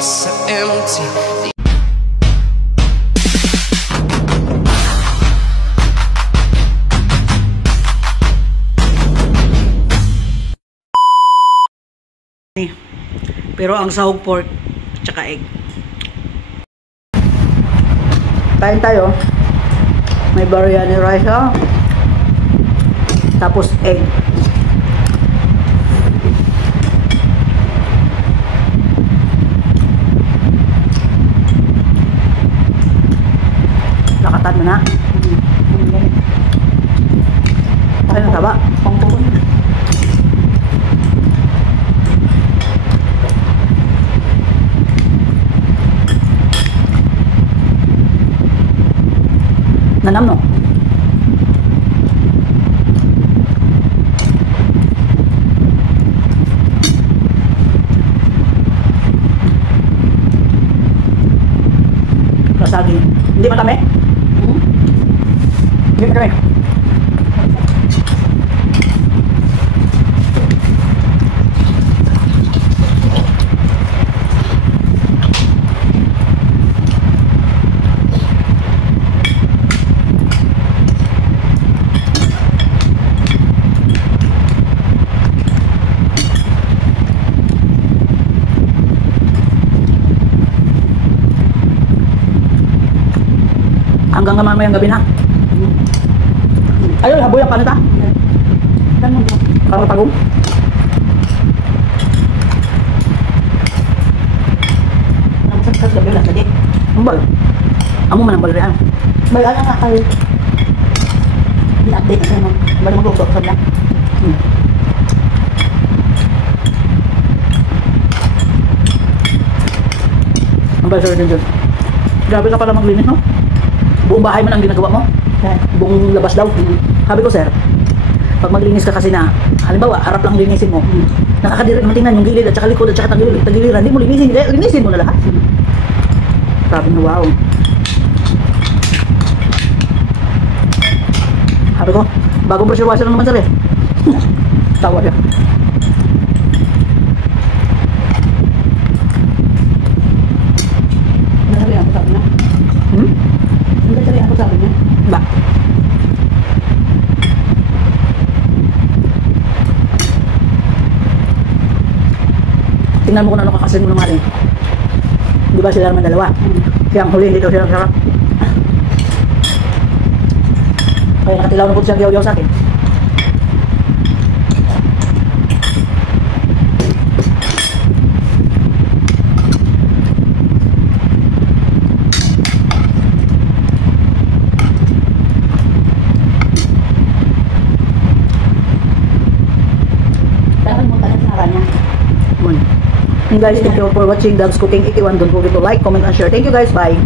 streets are empty. Pero ang sahog pork tsaka egg. Kain tayo. May biryani rice, oh. Tapos egg. Lakatan mo na. Ay, nataba. Nanam, no? Kasagi. Hindi matami? Hindi matami. Hanggang mamayang gabi na. Ayun, haboy ang kanita. Parang tagong. Ang sakit gabi lang tadi. Umbal. Amo man ang balrean. Bayan nga kayo. Di-update na naman. Bali magluto sa lang. Ang balrean din dyan. Grabe ka pala maglinis, no? Buong bahay man ang ginagawa mo? Buong labas daw? Sabi ko, sir, pag maglinis ka kasi na, halimbawa, harap lang linisin mo, nakakadiri naman tingnan yung gilid at saka likod at saka tagiliran, hindi mo linisin, linisin mo na lahat. Sabi na, wow. Sabi ko, bagong pressure washer lang naman, sir, eh. Tawa niya. Nagsabi ako sabi niya. Nagsabi ako sabi niya. Ba? Tingnan mo kung ano kakasin mo ng maling. Di ba sila naman dalawa? Kaya ang huli hindi daw silang sarap. Kaya nakatilaw na po siyang yaw-yaw sa akin. And guys, thank you for watching Dogs Cooking 81. Don't forget to like, comment, and share. Thank you guys. Bye.